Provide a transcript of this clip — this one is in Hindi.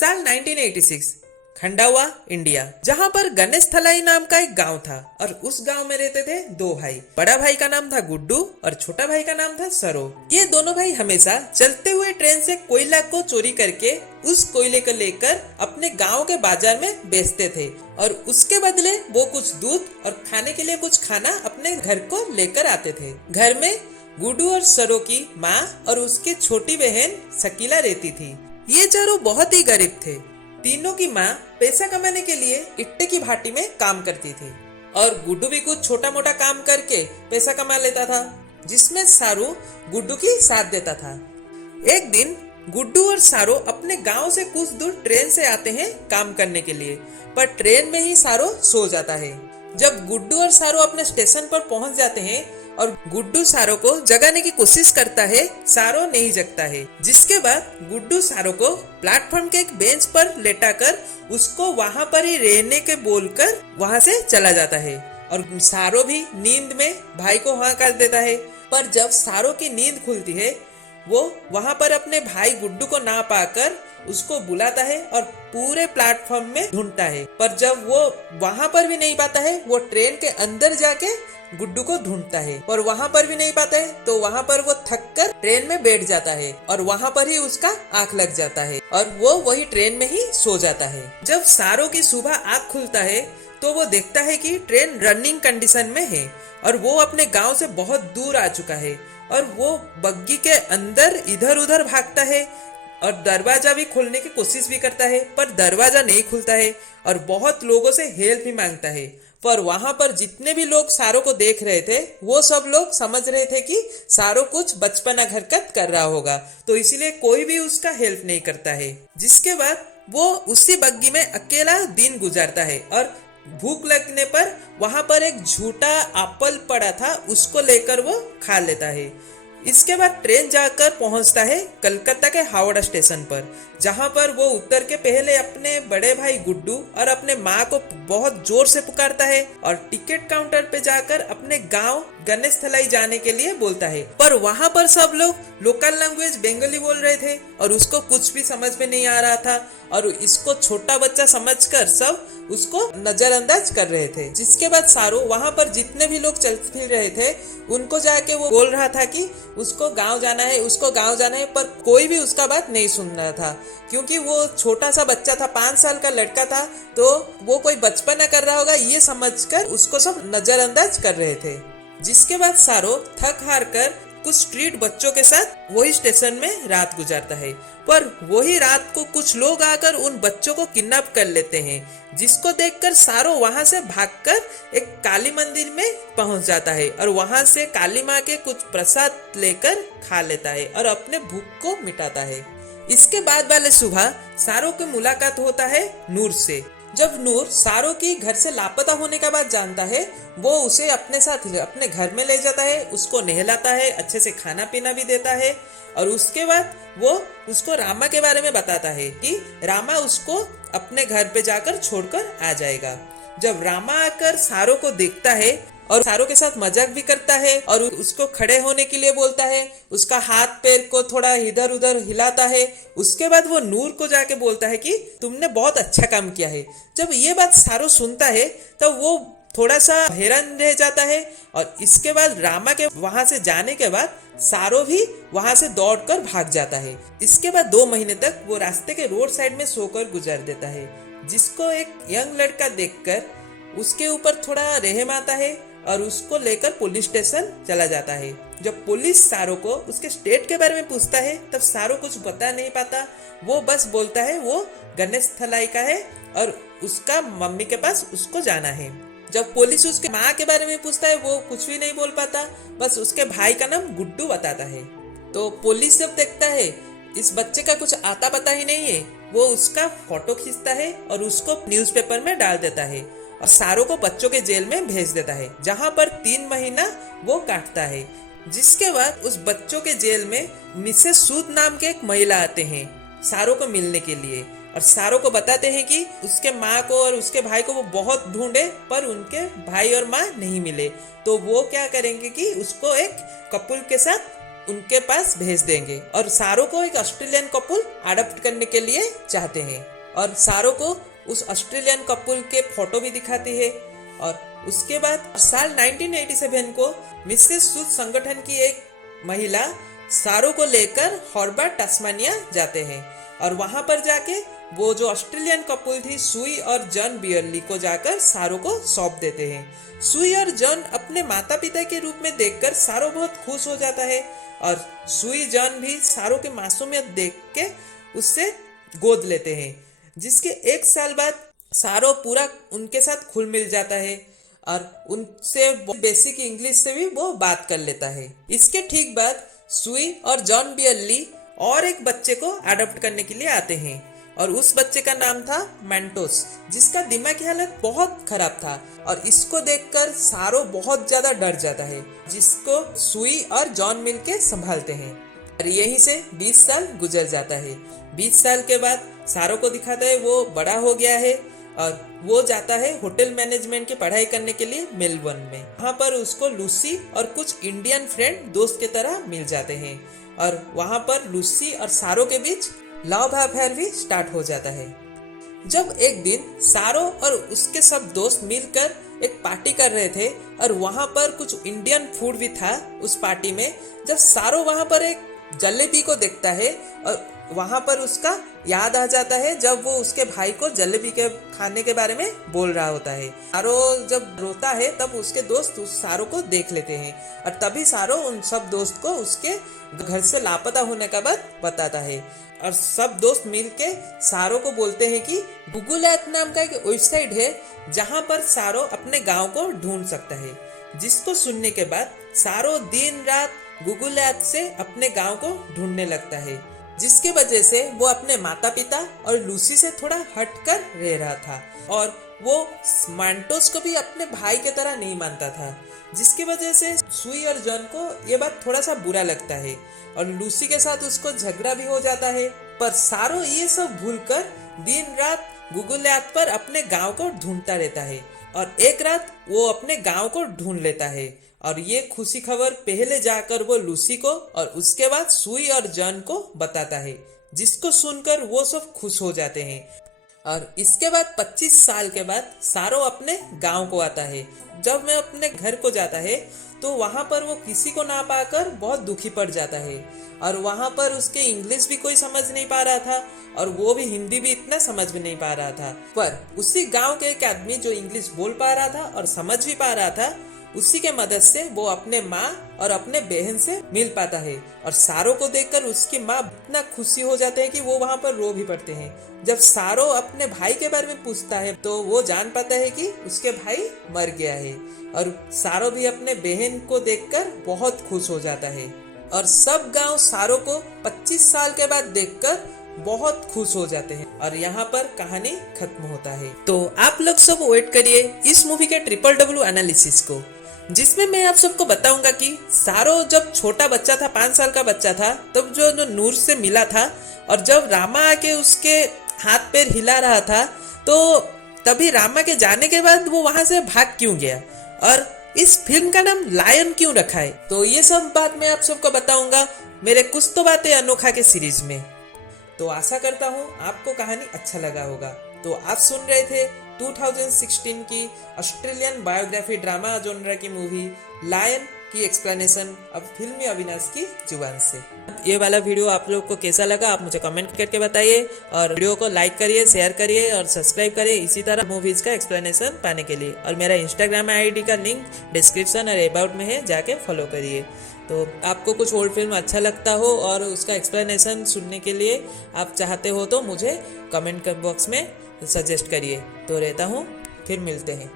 साल 1986 खंडावा इंडिया, जहाँ पर गणेश थलाई नाम का एक गांव था और उस गांव में रहते थे दो भाई। बड़ा भाई का नाम था गुड्डू और छोटा भाई का नाम था सरो। ये दोनों भाई हमेशा चलते हुए ट्रेन से कोयला को चोरी करके उस कोयले को लेकर अपने गांव के बाजार में बेचते थे और उसके बदले वो कुछ दूध और खाने के लिए कुछ खाना अपने घर को लेकर आते थे। घर में गुड्डू और सरो की माँ और उसकी छोटी बहन शकीला रहती थी। ये चारों बहुत ही गरीब थे। तीनों की माँ पैसा कमाने के लिए इट्टे की भाटी में काम करती थी और गुड्डू भी कुछ छोटा मोटा काम करके पैसा कमा लेता था, जिसमें सारू गुड्डू की साथ देता था। एक दिन गुड्डू और सारो अपने गांव से कुछ दूर ट्रेन से आते हैं काम करने के लिए, पर ट्रेन में ही सारो सो जाता है। जब गुड्डू और सारो अपने स्टेशन पर पहुंच जाते हैं और गुड्डू सारो को जगाने की कोशिश करता है, सारो नहीं जगता है। जिसके बाद गुड्डू सारो को प्लेटफॉर्म के एक बेंच पर लेटाकर उसको वहां पर ही रहने के बोलकर वहां से चला जाता है और सारो भी नींद में भाई को हाँ कर देता है। पर जब सारो की नींद खुलती है, वो वहां पर अपने भाई गुड्डू को ना पाकर उसको बुलाता है और पूरे प्लेटफॉर्म में ढूंढता है। पर जब वो वहां पर भी नहीं पाता है, वो ट्रेन के अंदर जाके गुड्डू को ढूंढता है और वहां पर भी नहीं पाता है, तो वहां पर वो थक कर ट्रेन में बैठ जाता है और वहां पर ही उसका आंख लग जाता है और वो वही ट्रेन में ही सो जाता है। जब सारो की सुबह आंख खुलता है तो वो देखता है कि ट्रेन रनिंग कंडीशन में है और वो अपने गांव से बहुत दूर आ चुका है और वो बग्गी के अंदर इधर उधर भागता है और दरवाजा भी खोलने की कोशिश भी करता है, पर दरवाजा नहीं खुलता है और बहुत लोगों से हेल्प भी मांगता है। पर वहां पर जितने भी लोग सारो को देख रहे थे, वो सब लोग समझ रहे थे कि सारो कुछ बचपना हरकत कर रहा होगा, तो इसीलिए कोई भी उसका हेल्प नहीं करता है। जिसके बाद वो उसी बग्गी में अकेला दिन गुजारता है और भूख लगने पर वहां पर एक झूठा एप्पल पड़ा था, उसको लेकर वो खा लेता है। इसके बाद ट्रेन जाकर पहुंचता है कलकत्ता के हावड़ा स्टेशन पर, जहां पर वो उतर के पहले अपने बड़े भाई गुड्डू और अपने माँ को बहुत जोर से पुकारता है और टिकट काउंटर पे जाकर अपने गांव गणेश थलाई जाने के लिए बोलता है। पर वहां पर सब लोग लोकल लैंग्वेज बंगाली बोल रहे थे और उसको कुछ भी समझ में नहीं आ रहा था और इसको छोटा बच्चा समझकर सब उसको नजरअंदाज कर रहे थे। जिसके बाद सारो वहां पर जितने भी लोग चल फिर रहे थे उनको जाके वो बोल रहा था कि उसको गांव जाना है, उसको गांव जाना है, पर कोई भी उसका बात नहीं सुन रहा था क्योंकि वो छोटा सा बच्चा था, 5 साल का लड़का था, तो वो कोई बचपना कर रहा होगा ये समझकर उसको सब नजरअंदाज कर रहे थे। जिसके बाद सारो थक हार कर कुछ स्ट्रीट बच्चों के साथ वही स्टेशन में रात गुजारता है, पर वही रात को कुछ लोग आकर उन बच्चों को किडनैप कर लेते हैं, जिसको देखकर सारो वहां से भागकर एक काली मंदिर में पहुंच जाता है और वहां से काली माँ के कुछ प्रसाद लेकर खा लेता है और अपने भूख को मिटाता है। इसके बाद वाले सुबह सारो की मुलाकात होता है नूर से। जब नूर सारो की घर से लापता होने का बात जानता है, वो उसे अपने साथ अपने घर में ले जाता है, उसको नहलाता है, अच्छे से खाना पीना भी देता है और उसके बाद वो उसको रामा के बारे में बताता है कि रामा उसको अपने घर पे जाकर छोड़कर आ जाएगा। जब रामा आकर सारो को देखता है और सारो के साथ मजाक भी करता है और उसको खड़े होने के लिए बोलता है, उसका हाथ पैर को थोड़ा इधर उधर हिलाता है। उसके बाद वो नूर को जाके बोलता है कि तुमने बहुत अच्छा काम किया है। जब ये बात सारो सुनता है तब वो थोड़ा सा हैरान रह जाता है और इसके बाद रामा के वहां से जाने के बाद सारो भी वहां से दौड़कर भाग जाता है। इसके बाद 2 महीने तक वो रास्ते के रोड साइड में सोकर गुजार देता है, जिसको एक यंग लड़का देखकर उसके ऊपर थोड़ा रहम आता है और उसको लेकर पुलिस स्टेशन चला जाता है। जब पुलिस सारो को उसके स्टेट के बारे में पूछता है तब सारो कुछ बता नहीं पाता, वो बस बोलता है वो गणेश थलाई का है और उसका मम्मी के पास उसको जाना है। जब पुलिस उसके माँ के बारे में पूछता है वो कुछ भी नहीं बोल पाता, बस उसके भाई का नाम गुड्डू बताता है। तो पुलिस जब देखता है इस बच्चे का कुछ आता पता ही नहीं है, वो उसका फोटो खींचता है और उसको न्यूज़पेपर में डाल देता है और सारो को बच्चों के जेल में भेज देता है, जहाँ पर 3 महीना वो काटता है। जिसके बाद उस बच्चों के जेल में मिसेस सूद नाम के एक महिला आते हैं सारो को मिलने के लिए और सारो को बताते हैं कि उसके माँ को और उसके भाई को वो बहुत ढूंढे पर उनके भाई और माँ नहीं मिले, तो वो क्या करेंगे कि उसको एक कपल के साथ उनके पास भेज देंगे और सारो को एक ऑस्ट्रेलियन कपल अडॉप्ट करने के लिए चाहते हैं और सारो को उस ऑस्ट्रेलियन कपल के फोटो भी दिखाती है। और उसके बाद साल 1987 को मिसेस सूद संगठन की एक महिला सारो को लेकर हॉबार्ट टास्मानिया जाते हैं और वहां पर जाके वो जो ऑस्ट्रेलियन कपल थी सुई और जॉन बियरली को जाकर सारो को सौंप देते हैं। सुई और जॉन अपने माता पिता के रूप में देखकर सारो बहुत खुश हो जाता है और सुई जॉन भी सारो के मासूमियत देख के उससे गोद लेते हैं, जिसके एक साल बाद सारो पूरा उनके साथ घुल मिल जाता है और उनसे बेसिक इंग्लिश से भी वो बात कर लेता है। इसके ठीक बाद सुई और जॉन बियरली और एक बच्चे को अडॉप्ट करने के लिए आते हैं और उस बच्चे का नाम था मैंटोस, जिसका दिमागी हालत बहुत खराब था और इसको देखकर सारो बहुत ज्यादा डर जाता है, जिसको सुई और जॉन मिलके संभालते हैं। और यहीं से 20 साल गुजर जाता है। 20 साल के बाद सारो को दिखाता है वो बड़ा हो गया है और वो जाता है होटल मैनेजमेंट की पढ़ाई करने के लिए मेलबर्न में। वहाँ पर उसको लूसी और कुछ इंडियन फ्रेंड दोस्त की तरह मिल जाते हैं और वहाँ पर लूसी और सारो के बीच लव अफेयर भी स्टार्ट हो जाता है। जब एक दिन सारो और उसके सब दोस्त मिलकर एक पार्टी कर रहे थे और वहाँ पर कुछ इंडियन फूड भी था उस पार्टी में, जब सारो वहाँ पर एक जलेबी को देखता है और वहां पर उसका याद आ जाता है जब वो उसके भाई को जलेबी के खाने के बारे में बोल रहा होता है। सारो जब रोता है तब उसके दोस्त उस सारो को देख लेते हैं और तभी सारो उन सब दोस्त को उसके घर से लापता होने का बात बताता है और सब दोस्त मिलके सारो को बोलते हैं कि गूगल ऐप नाम का एक वेबसाइट है जहां पर सारो अपने गांव को ढूंढ सकता है। जिसको सुनने के बाद सारो दिन रात गूगल ऐप से अपने गांव को ढूंढने लगता है, जिसके वजह से वो अपने माता पिता और लूसी से थोड़ा हटकर रह रहा था और वो मैंटोस को भी अपने भाई की तरह नहीं मानता था, जिसकी वजह से सुई और जॉन को ये बात थोड़ा सा बुरा लगता है और लूसी के साथ उसको झगड़ा भी हो जाता है। पर सारो ये सब भूलकर दिन रात गूगल ऐप पर अपने गांव को ढूंढता रहता है और एक रात वो अपने गांव को ढूंढ लेता है और ये खुशी खबर पहले जाकर वो लूसी को और उसके बाद सुई और जॉन को बताता है, जिसको सुनकर वो सब खुश हो जाते हैं। और इसके बाद 25 साल के बाद सारो अपने गांव को आता है। जब मैं अपने घर को जाता है तो वहां पर वो किसी को ना पाकर बहुत दुखी पड़ जाता है और वहां पर उसके इंग्लिश भी कोई समझ नहीं पा रहा था और वो भी हिंदी भी इतना समझ में नहीं पा रहा था। पर उसी गांव के एक आदमी जो इंग्लिश बोल पा रहा था और समझ भी पा रहा था, उसी के मदद से वो अपने माँ और अपने बहन से मिल पाता है और सारो को देखकर उसकी माँ इतना खुशी हो जाते हैं कि वो वहाँ पर रो भी पड़ते हैं। जब सारो अपने भाई के बारे में पूछता है तो वो जान पाता है कि उसके भाई मर गया है और सारो भी अपने बहन को देखकर बहुत खुश हो जाता है और सब गांव सारो को 25 साल के बाद देखकर बहुत खुश हो जाते हैं और यहाँ पर कहानी खत्म होता है। तो आप लोग सब वेट करिए इस मूवी के WW एनालिसिस को, जिसमें मैं आप सबको बताऊंगा कि सारो जब छोटा बच्चा था, 5 साल का बच्चा था, तब जो नूर से मिला था और जब रामा आके उसके हाथ पैर हिला रहा था तो तभी रामा के जाने के बाद वो वहां से भाग क्यों गया और इस फिल्म का नाम लायन क्यों रखा है। तो ये सब बात मैं आप सबको बताऊंगा मेरे कुछ तो बातें अनोखा के सीरीज में। तो आशा करता हूँ आपको कहानी अच्छा लगा होगा। तो आप सुन रहे थे 2016 की ऑस्ट्रेलियन बायोग्राफी ड्रामा जोनरा की मूवी लायन की एक्सप्लेनेशन अब फिल्मी अविनाश की जुबान से। ये वाला वीडियो आप लोग को कैसा लगा आप मुझे कमेंट करके बताइए और वीडियो को लाइक करिए, शेयर करिए और सब्सक्राइब करिए इसी तरह मूवीज का एक्सप्लेनेशन पाने के लिए। और मेरा इंस्टाग्राम आईडी का लिंक डिस्क्रिप्शन और अबाउट में है, जाके फॉलो करिए। तो आपको कुछ ओल्ड फिल्म अच्छा लगता हो और उसका एक्सप्लेनेशन सुनने के लिए आप चाहते हो तो मुझे कमेंट बॉक्स में सजेस्ट करिए। तो रहता हूँ, फिर मिलते हैं।